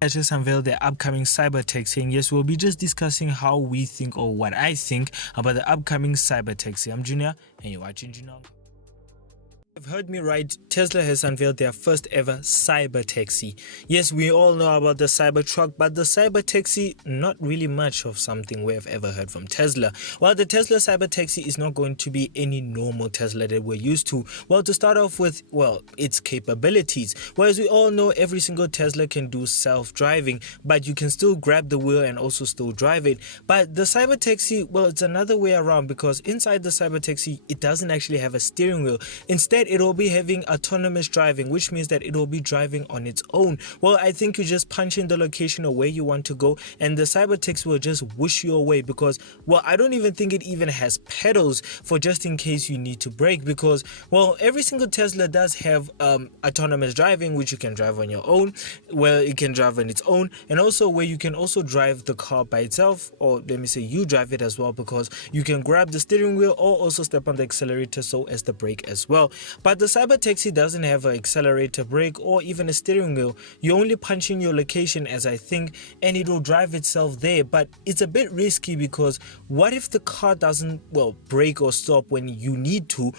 I just unveiled the upcoming Cybertaxi, and yes, we'll be just discussing how we think or what I think about the upcoming Cybertaxi. I'm Junior, and you're watching Junior. You've heard me right. Tesla has unveiled their first ever Cybertaxi. Yes, we all know about the Cybertruck, but the Cybertaxi, not really much of something we have ever heard from Tesla. While the Tesla Cybertaxi is not going to be any normal Tesla that we're used to. Well, to start off with, its capabilities. Whereas we all know every single Tesla can do self-driving, but you can still grab the wheel and also still drive it. But the Cybertaxi, well, it's another way around, because inside the Cybertaxi, it doesn't actually have a steering wheel. Instead, it will be having autonomous driving, which means that it will be driving on its own. Well, I think you just punch in the location or where you want to go, and the Cybertaxi will just whoosh you away, because, well, I don't even think it even has pedals for just in case you need to brake, because, well, every single Tesla does have autonomous driving, which you can drive on your own, where it can drive on its own, and also where you can also drive the car by itself, or let me say you drive it as well, because you can grab the steering wheel or also step on the accelerator so as the brake as well. But the Cybertaxi doesn't have an accelerator, brake, or even a steering wheel. You only punch in your location, as I think, and it will drive itself there. But it's a bit risky, because what if the car doesn't, well, brake or stop when you need to?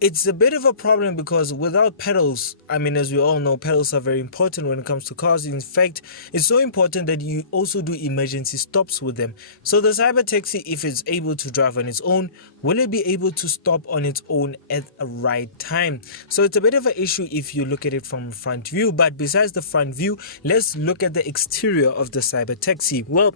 It's a bit of a problem, because without pedals, I mean, as we all know, pedals are very important when it comes to cars. In fact, it's so important that you also do emergency stops with them. So the Cybertaxi, if it's able to drive on its own, will it be able to stop on its own at a right time? So it's a bit of an issue if you look at it from front view. But besides the front view, let's look at the exterior of the Cybertaxi. Well,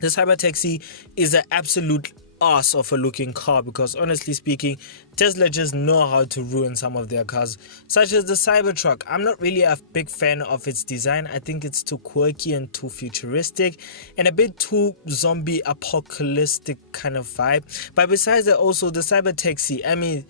the Cybertaxi is an absolute ass of a looking car, because honestly speaking, Tesla just know how to ruin some of their cars, such as the Cybertruck. I'm not really a big fan of its design. I think it's too quirky and too futuristic and a bit too zombie apocalyptic kind of vibe. But besides that, also the Cybertaxi, I mean,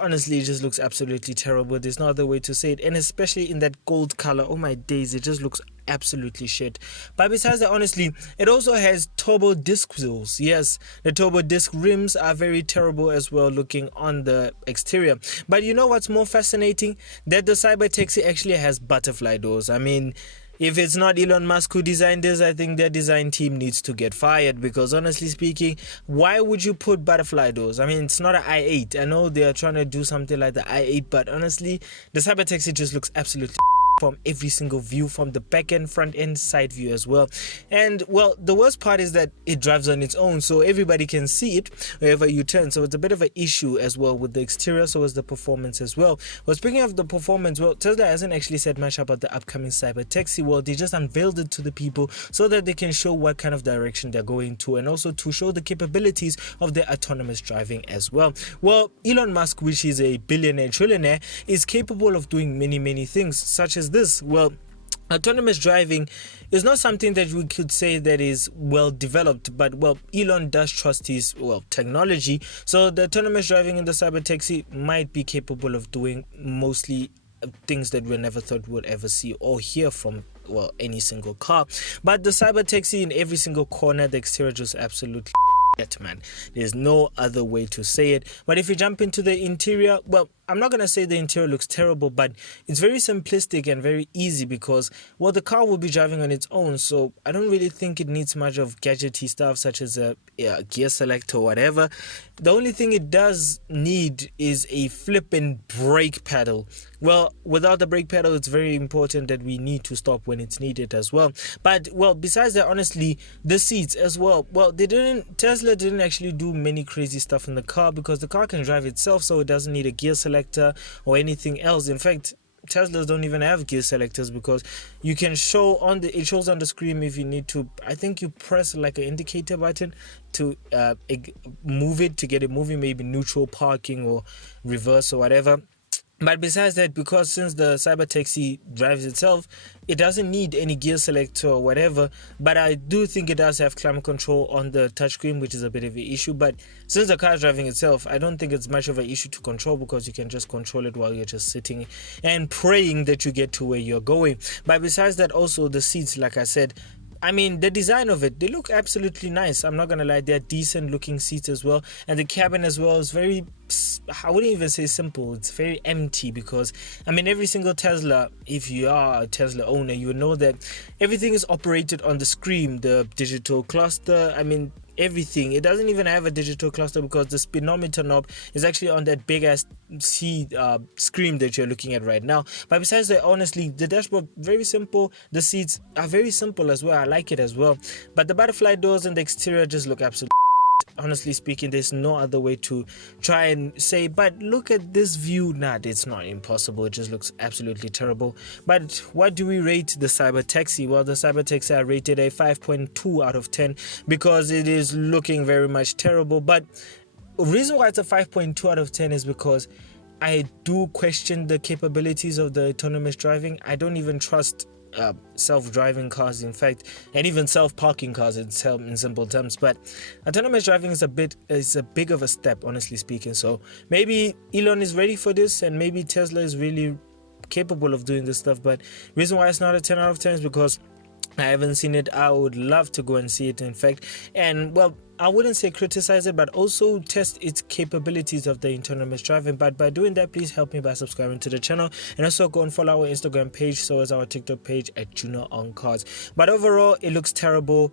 honestly, it just looks absolutely terrible. There's no other way to say it, and especially in that gold color, oh my days, it just looks absolutely shit. But besides that, honestly, it also has turbo disc wheels. Yes, the turbo disc rims are very terrible as well looking on the exterior. But you know what's more fascinating? That the Cybertaxi actually has butterfly doors. I mean, if it's not Elon Musk who designed this, I think their design team needs to get fired, because honestly speaking, why would you put butterfly doors? I mean, it's not an i8. I know they are trying to do something like the i8, but honestly, the Cybertaxi just looks absolutely from every single view, from the back end, front end, side view as well. And well, the worst part is that it drives on its own, so everybody can see it wherever you turn. So it's a bit of an issue as well with the exterior, so is the performance as well. Well, speaking of the performance, well, Tesla hasn't actually said much about the upcoming Cybertaxi. Well, they just unveiled it to the people so that they can show what kind of direction they're going to, and also to show the capabilities of their autonomous driving as well. Well, Elon Musk, which is a billionaire trillionaire, is capable of doing many things, such as this. Well, autonomous driving is not something that we could say that is well developed, but well, Elon does trust his technology, so the autonomous driving in the Cybertaxi might be capable of doing mostly things that we never thought we'd ever see or hear from, well, any single car. But the Cybertaxi, in every single corner, the exterior just absolutely man. There's no other way to say it. But if you jump into the interior, well, I'm not going to say the interior looks terrible, but it's very simplistic and very easy, because, well, the car will be driving on its own, so I don't really think it needs much of gadgety stuff such as a gear selector or whatever. The only thing it does need is a flipping brake pedal. Well, without the brake pedal, it's very important that we need to stop when it's needed as well. But, well, besides that, honestly, the seats as well, well, Tesla didn't actually do many crazy stuff in the car, because the car can drive itself, so it doesn't need a gear selector or anything else. In fact, Teslas don't even have gear selectors, because you can show on it shows on the screen if you need to. I think you press like an indicator button to move it, to get it moving, maybe neutral, parking, or reverse or whatever. But besides that, because since the Cybertaxi drives itself, it doesn't need any gear selector or whatever. But I do think it does have climate control on the touchscreen, which is a bit of an issue. But since the car is driving itself, I don't think it's much of an issue to control, because you can just control it while you're just sitting and praying that you get to where you're going. But besides that, also the seats, like I said, I mean, the design of it, they look absolutely nice. I'm not gonna lie, they're decent looking seats as well, and the cabin as well is very, I wouldn't even say simple, it's very empty. Because I mean, every single Tesla, if you are a Tesla owner, you would know that everything is operated on the screen, the digital cluster, I mean everything. It doesn't even have a digital cluster because the speedometer knob is actually on that big ass screen that you're looking at right now. But besides that, honestly, the dashboard very simple, the seats are very simple as well. I like it as well, but the butterfly doors and the exterior just look absolutely, honestly speaking, there's no other way to try and say. But look at this view. Nah, it's not impossible, it just looks absolutely terrible. But what do we rate the Cybertaxi? Well, the Cybertaxi I rated a 5.2 out of 10 because it is looking very much terrible. But the reason why it's a 5.2 out of 10 is because I do question the capabilities of the autonomous driving. I don't even trust self-driving cars, in fact, and even self-parking cars in simple terms. But autonomous driving is a big of a step, honestly speaking. So maybe Elon is ready for this, and maybe Tesla is really capable of doing this stuff. But reason why it's not a 10 out of 10 is because I haven't seen it. I would love to go and see it, in fact. And well, I wouldn't say criticize it, but also test its capabilities of the autonomous driving. But by doing that, please help me by subscribing to the channel, and also go and follow our Instagram page, so as our TikTok page at Junior on Cars. But overall, it looks terrible.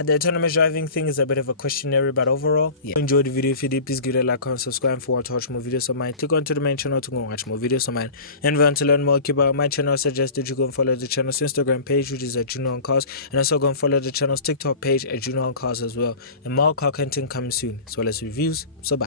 The autonomous driving thing is a bit of a questionary, but overall, yeah. Enjoy the video. If you did, please give it a like and subscribe. For to watch more videos of mine, click onto the main channel to go and watch more videos of mine. And if you want to learn more about my channel, I suggest that you go and follow the channel's Instagram page, which is at Junior on Cars, and also go and follow the channel's TikTok page at Junior on Cars as well. And more car content coming soon, as well as reviews. So bye.